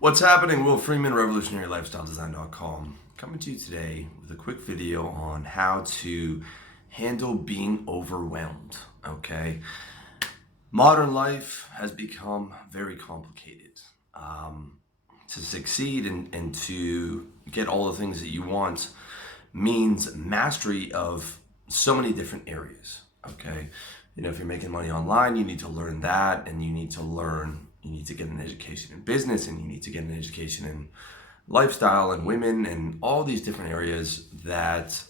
What's happening? Will Freeman, RevolutionaryLifestyleDesign.com, coming to you today with a quick video on how to handle being overwhelmed. Okay, modern life has become very complicated. To succeed and to get all the things that you want means mastery of so many different areas. Okay, if you're making money online, you need to learn that, and you need to get an education in business, and you need to get an education in lifestyle and women and all these different areas that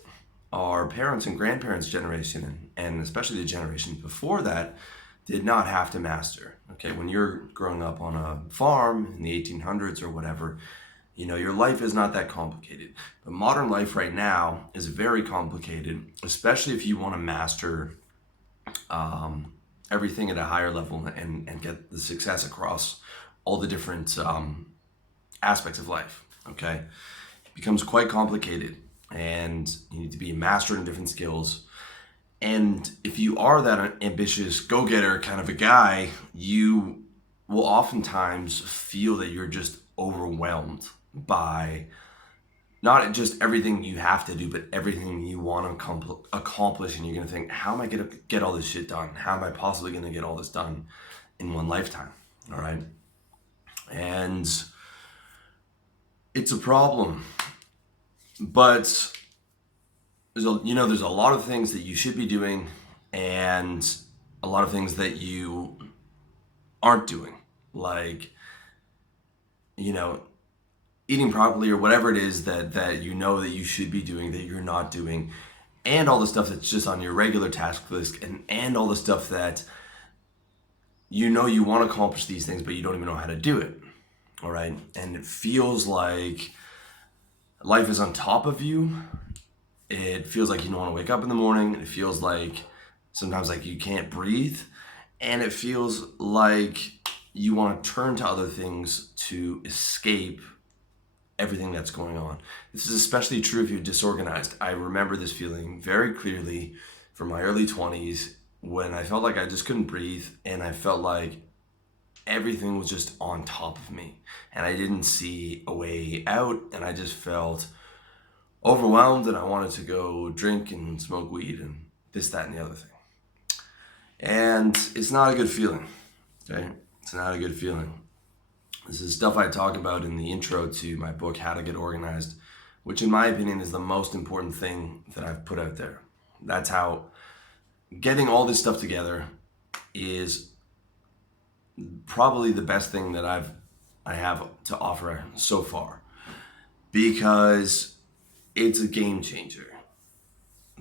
our parents and grandparents' generation and especially the generation before that did not have to master. Okay, when you're growing up on a farm in the 1800s or whatever, your life is not that complicated. But modern life right now is very complicated, especially if you want to master everything at a higher level and get the success across all the different aspects of life. Okay, it becomes quite complicated, and you need to be a master in different skills. And if you are that ambitious go-getter kind of a guy, you will oftentimes feel that you're just overwhelmed by not just everything you have to do, but everything you want to accomplish. And you're going to think, how am I going to get all this shit done? How am I possibly going to get all this done in one lifetime? All right. And it's a problem, but there's a lot of things that you should be doing and a lot of things that you aren't doing, like, eating properly or whatever it is that you should be doing that you're not doing, and all the stuff that's just on your regular task list, and all the stuff that you want to accomplish these things, but you don't even know how to do it. All right. And it feels like life is on top of you. It feels like you don't want to wake up in the morning. It feels like sometimes like you can't breathe. And it feels like you want to turn to other things to escape everything that's going on. This is especially true if you're disorganized. I remember this feeling very clearly from my early 20s when I felt like I just couldn't breathe, and I felt like everything was just on top of me and I didn't see a way out, and I just felt overwhelmed, and I wanted to go drink and smoke weed and this, that, and the other thing. And it's not a good feeling. Okay? It's not a good feeling. This is stuff I talk about in the intro to my book, How to Get Organized, which in my opinion is the most important thing that I've put out there. That's how getting all this stuff together is probably the best thing that I have to offer so far, because it's a game changer.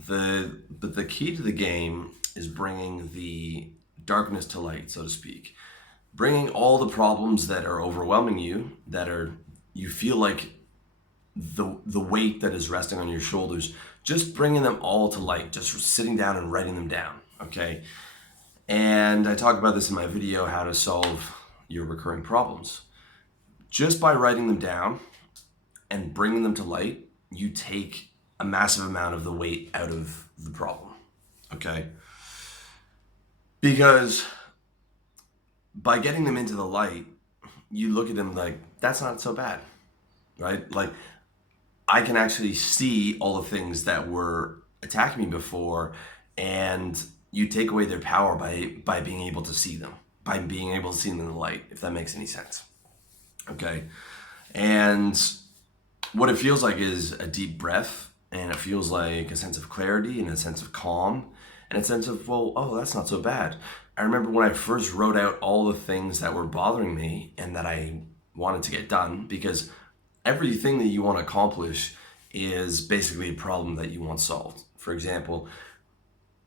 But the key to the game is bringing the darkness to light, so to speak. Bringing all the problems that are overwhelming you, you feel like the weight that is resting on your shoulders, just bringing them all to light, just sitting down and writing them down. Okay. And I talk about this in my video, How to Solve Your Recurring Problems. Just by writing them down and bringing them to light, you take a massive amount of the weight out of the problem. Okay? Because by getting them into the light, you look at them like, that's not so bad, right? Like, I can actually see all the things that were attacking me before, and you take away their power by being able to see them, by being able to see them in the light, if that makes any sense. Okay? And what it feels like is a deep breath, and it feels like a sense of clarity and a sense of calm and a sense of, that's not so bad. I remember when I first wrote out all the things that were bothering me and that I wanted to get done, because everything that you want to accomplish is basically a problem that you want solved. For example,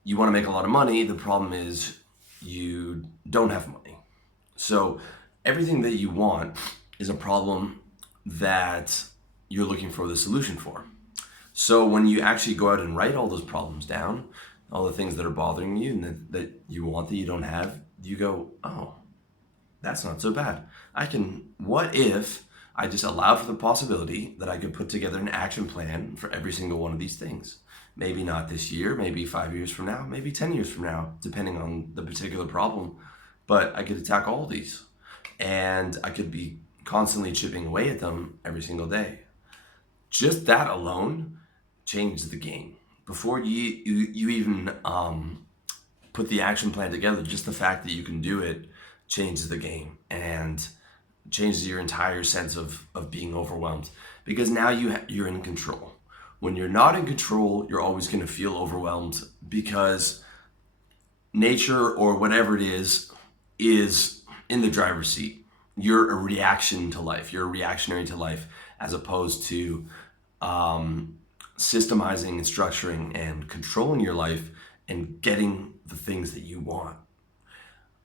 you want to make a lot of money. The problem is you don't have money. So everything that you want is a problem that you're looking for the solution for. So when you actually go out and write all those problems down, all the things that are bothering you and that you want that you don't have, you go, oh, that's not so bad. What if I just allowed for the possibility that I could put together an action plan for every single one of these things? Maybe not this year, maybe 5 years from now, maybe 10 years from now, depending on the particular problem. But I could attack all these, and I could be constantly chipping away at them every single day. Just that alone changes the game. Before you even put the action plan together, just the fact that you can do it changes the game and changes your entire sense of being overwhelmed, because now you're in control. When you're not in control, you're always going to feel overwhelmed, because nature or whatever it is in the driver's seat. You're a reaction to life. You're a reactionary to life, as opposed to systemizing and structuring and controlling your life and getting the things that you want.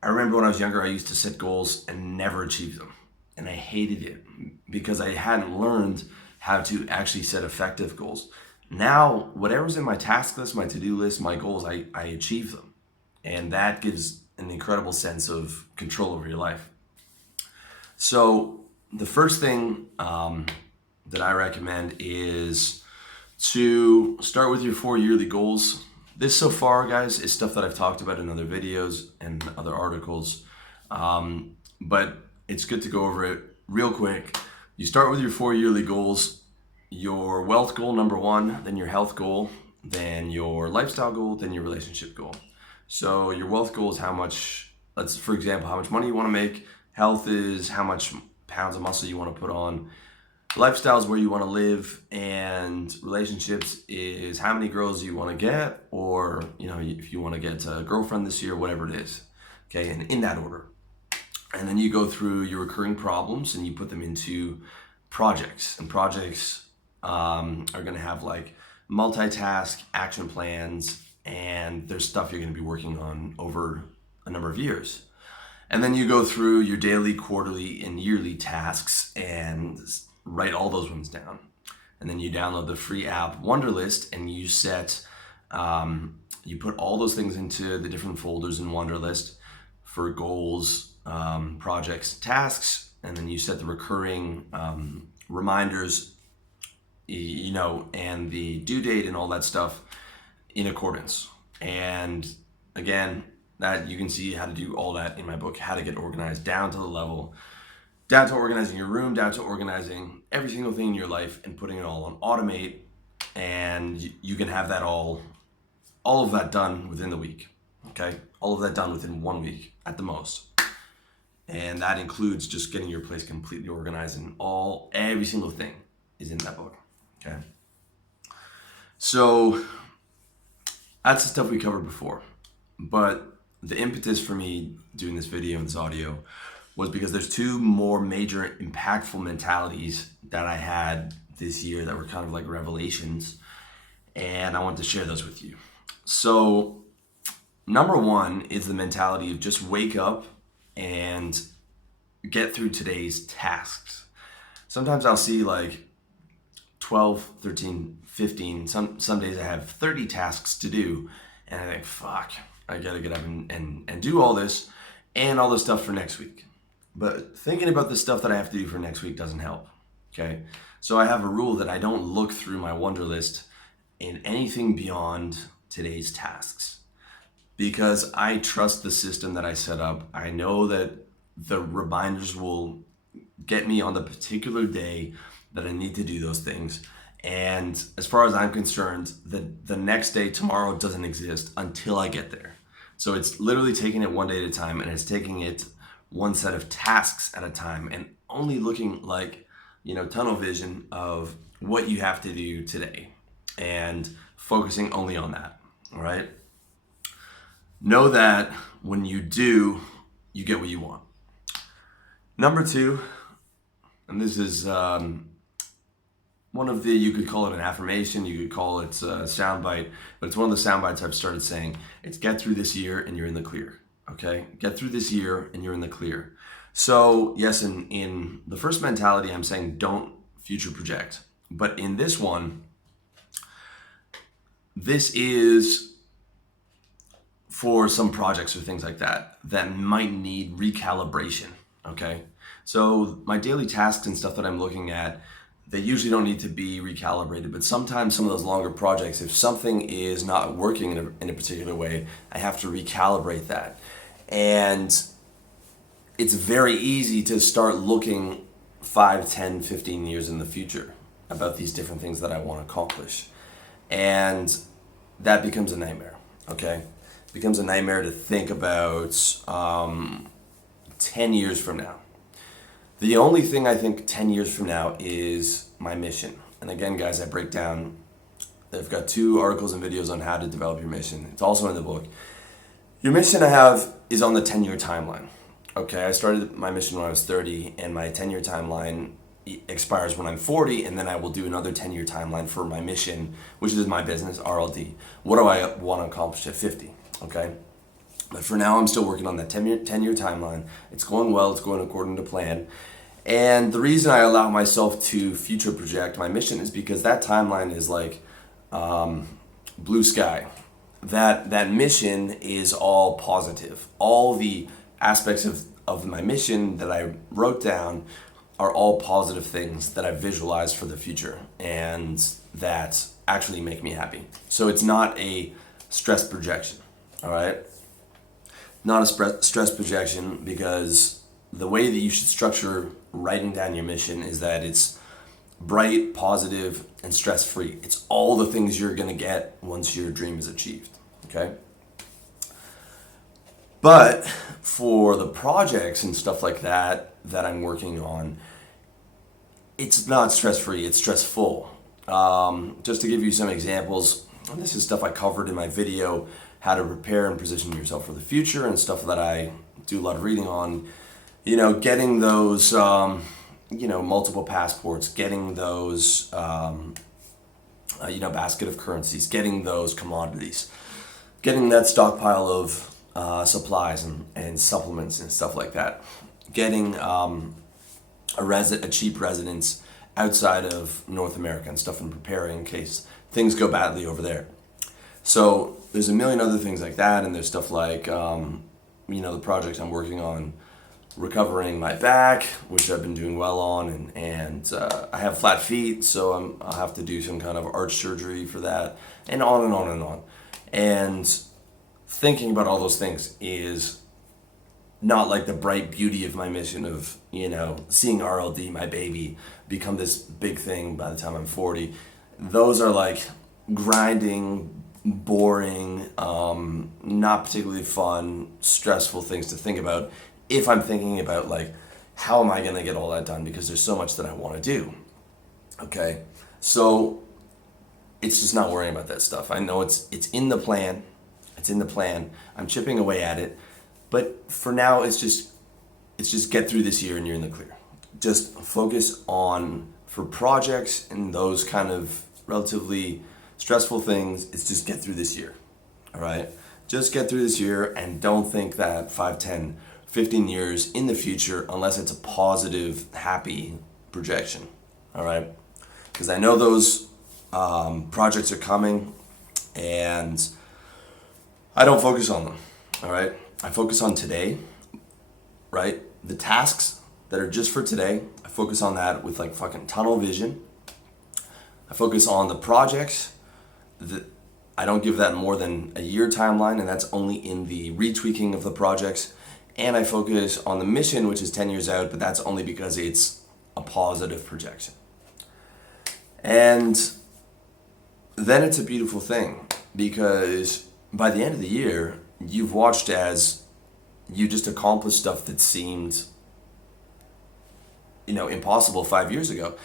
I remember when I was younger, I used to set goals and never achieve them. And I hated it because I hadn't learned how to actually set effective goals. Now, whatever's in my task list, my to-do list, my goals, I achieve them. And that gives an incredible sense of control over your life. So the first thing that I recommend is to start with your 4 yearly goals. This so far, guys, is stuff that I've talked about in other videos and other articles. But it's good to go over it real quick. You start with your 4 yearly goals, your wealth goal, number one, then your health goal, then your lifestyle goal, then your relationship goal. So your wealth goal is how much, for example, how much money you want to make. Health is how much pounds of muscle you want to put on. Lifestyle is where you want to live, and relationships is how many girls you want to get, or if you want to get a girlfriend this year, whatever it is. Okay, and in that order. And then you go through your recurring problems and you put them into projects. And projects are going to have like multitask action plans, and there's stuff you're going to be working on over a number of years. And then you go through your daily, quarterly, and yearly tasks and write all those ones down. And then you download the free app Wunderlist, and you set, you put all those things into the different folders in Wunderlist for goals, projects, tasks, and then you set the recurring reminders, and the due date and all that stuff in accordance. And again, that you can see how to do all that in my book, How to Get Organized, down to the level, down to organizing your room, down to organizing every single thing in your life and putting it all on automate. And you can have that all of that done within the week. Okay, all of that done within 1 week at the most. And that includes just getting your place completely organized, and every single thing is in that book. Okay. So that's the stuff we covered before. But the impetus for me doing this video and this audio was because there's two more major impactful mentalities that I had this year that were kind of like revelations, and I want to share those with you. So number one is the mentality of just wake up and get through today's tasks. Sometimes I'll see like 12, 13, 15, some days I have 30 tasks to do, and I think, fuck, I gotta get up and do all this and all this stuff for next week. But thinking about the stuff that I have to do for next week doesn't help, okay? So I have a rule that I don't look through my Wunderlist in anything beyond today's tasks, because I trust the system that I set up. I know that the reminders will get me on the particular day that I need to do those things. And as far as I'm concerned, the next day, tomorrow, doesn't exist until I get there. So it's literally taking it one day at a time, and it's taking it one set of tasks at a time, and only looking like, tunnel vision of what you have to do today and focusing only on that, all right? Know that when you do, you get what you want. Number two, and this is one of the, you could call it an affirmation, you could call it a soundbite, but it's one of the soundbites I've started saying. It's get through this year and you're in the clear, okay? Get through this year and you're in the clear. So yes, in the first mentality, I'm saying don't future project. But in this one, this is for some projects or things like that might need recalibration, okay? So my daily tasks and stuff that I'm looking at, they usually don't need to be recalibrated, but sometimes some of those longer projects, if something is not working in a particular way, I have to recalibrate that. And it's very easy to start looking 5, 10, 15 years in the future about these different things that I want to accomplish. And that becomes a nightmare, okay? It becomes a nightmare to think about 10 years from now. The only thing I think 10 years from now is my mission. And again, guys, I break down, I've got 2 articles and videos on how to develop your mission. It's also in the book. Your mission I have is on the 10-year timeline. Okay, I started my mission when I was 30, and my 10-year timeline expires when I'm 40, and then I will do another 10-year timeline for my mission, which is my business, RLD. What do I want to accomplish at 50? Okay, but for now, I'm still working on that 10-year timeline. It's going well. It's going according to plan. And the reason I allow myself to future project my mission is because that timeline is like blue sky. That mission is all positive. All the aspects of my mission that I wrote down are all positive things that I visualize for the future and that actually make me happy. So it's not a stress projection, all right? Not a stress projection, because the way that you should structure writing down your mission is that it's bright, positive, and stress-free. It's all the things you're gonna get once your dream is achieved, okay? But for the projects and stuff like that I'm working on, it's not stress-free, it's stressful. Just to give you some examples, and this is stuff I covered in my video, how to prepare and position yourself for the future, and stuff that I do a lot of reading on, getting those, multiple passports, getting those, basket of currencies, getting those commodities, getting that stockpile of supplies and supplements and stuff like that, getting a cheap residence outside of North America and stuff, and preparing in case things go badly over there. So there's a million other things like that, and there's stuff like the project I'm working on, recovering my back, which I've been doing well on, and I have flat feet, so I'll have to do some kind of arch surgery for that, and on and on and on. And thinking about all those things is not like the bright beauty of my mission of, seeing RLD, my baby, become this big thing by the time I'm 40. Those are like grinding, boring, not particularly fun, stressful things to think about if I'm thinking about like, how am I going to get all that done? Because there's so much that I want to do. Okay, so it's just not worrying about that stuff. I know it's in the plan. It's in the plan. I'm chipping away at it. But for now, it's just get through this year and you're in the clear. Just focus on, for projects and those kind of relatively stressful things, it's just get through this year. All right? Just get through this year, and don't think that 5, 10, 15 years in the future unless it's a positive, happy projection. All right? Because I know those projects are coming, and I don't focus on them. All right? I focus on today, right? The tasks that are just for today, I focus on that with like fucking tunnel vision. I focus on the projects that I don't give that more than a year timeline, and that's only in the retweaking of the projects. And I focus on the mission, which is 10 years out, but that's only because it's a positive projection. And then it's a beautiful thing, because by the end of the year, you've watched as you just accomplished stuff that seemed, impossible 5 years ago.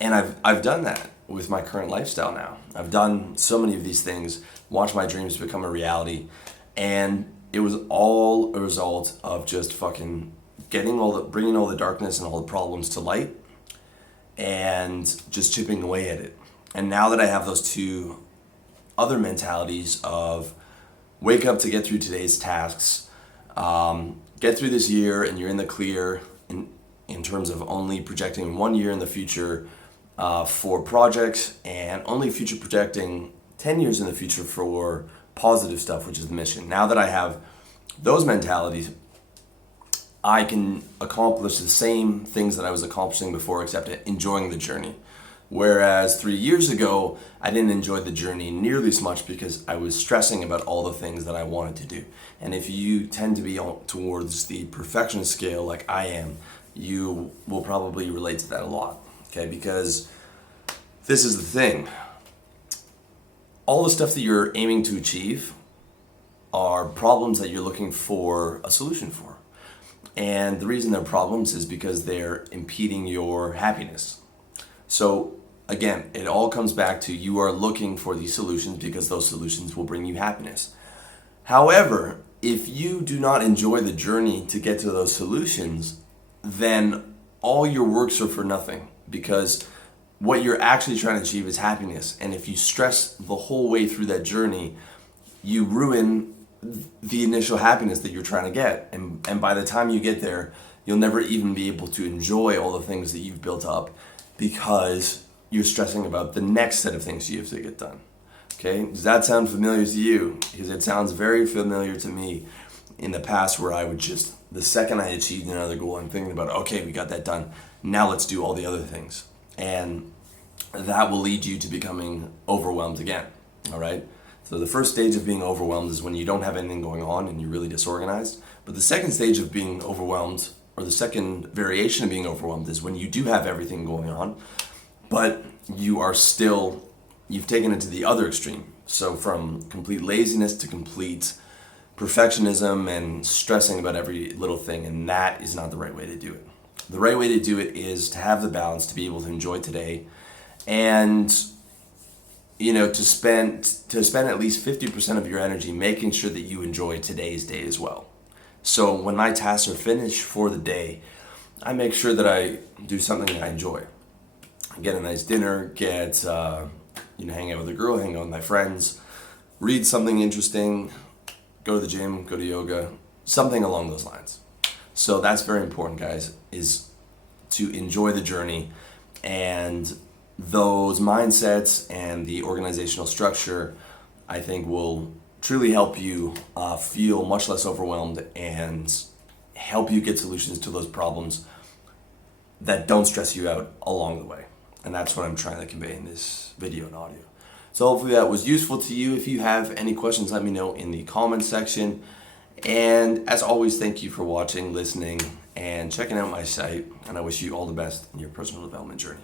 And I've done that with my current lifestyle now. I've done so many of these things, watched my dreams become a reality, and it was all a result of just fucking bringing all the darkness and all the problems to light, and just chipping away at it. And now that I have those 2 other mentalities of wake up to get through today's tasks, get through this year, and you're in the clear in terms of only projecting 1 year in the future for projects, and only future projecting 10 years in the future for positive stuff, which is the mission. Now that I have those mentalities, I can accomplish the same things that I was accomplishing before, except enjoying the journey. Whereas 3 years ago, I didn't enjoy the journey nearly as much because I was stressing about all the things that I wanted to do. And if you tend to be towards the perfectionist scale like I am, you will probably relate to that a lot, okay? Because this is the thing. All the stuff that you're aiming to achieve are problems that you're looking for a solution for. And the reason they're problems is because they're impeding your happiness. So again, it all comes back to you are looking for these solutions because those solutions will bring you happiness. However, if you do not enjoy the journey to get to those solutions, then all your works are for nothing, because what you're actually trying to achieve is happiness. And if you stress the whole way through that journey, you ruin the initial happiness that you're trying to get. And by the time you get there, you'll never even be able to enjoy all the things that you've built up because you're stressing about the next set of things you have to get done. Okay, does that sound familiar to you? Because it sounds very familiar to me in the past, where I would just, the second I achieved another goal, I'm thinking about, okay, we got that done. Now let's do all the other things. And that will lead you to becoming overwhelmed again, all right? So the first stage of being overwhelmed is when you don't have anything going on and you're really disorganized. But the second stage of being overwhelmed, or the second variation of being overwhelmed, is when you do have everything going on, but you are still, you've taken it to the other extreme. So from complete laziness to complete perfectionism and stressing about every little thing, and that is not the right way to do it. The right way to do it is to have the balance, to be able to enjoy today, and to spend at least 50% of your energy making sure that you enjoy today's day as well. So when my tasks are finished for the day, I make sure that I do something that I enjoy. Get a nice dinner, hang out with a girl, hang out with my friends, read something interesting, go to the gym, go to yoga, something along those lines. So that's very important, guys, is to enjoy the journey. And those mindsets and the organizational structure, I think, will truly help you feel much less overwhelmed and help you get solutions to those problems that don't stress you out along the way. And that's what I'm trying to convey in this video and audio. So hopefully that was useful to you. If you have any questions, let me know in the comments section. And as always, thank you for watching, listening, and checking out my site. And I wish you all the best in your personal development journey.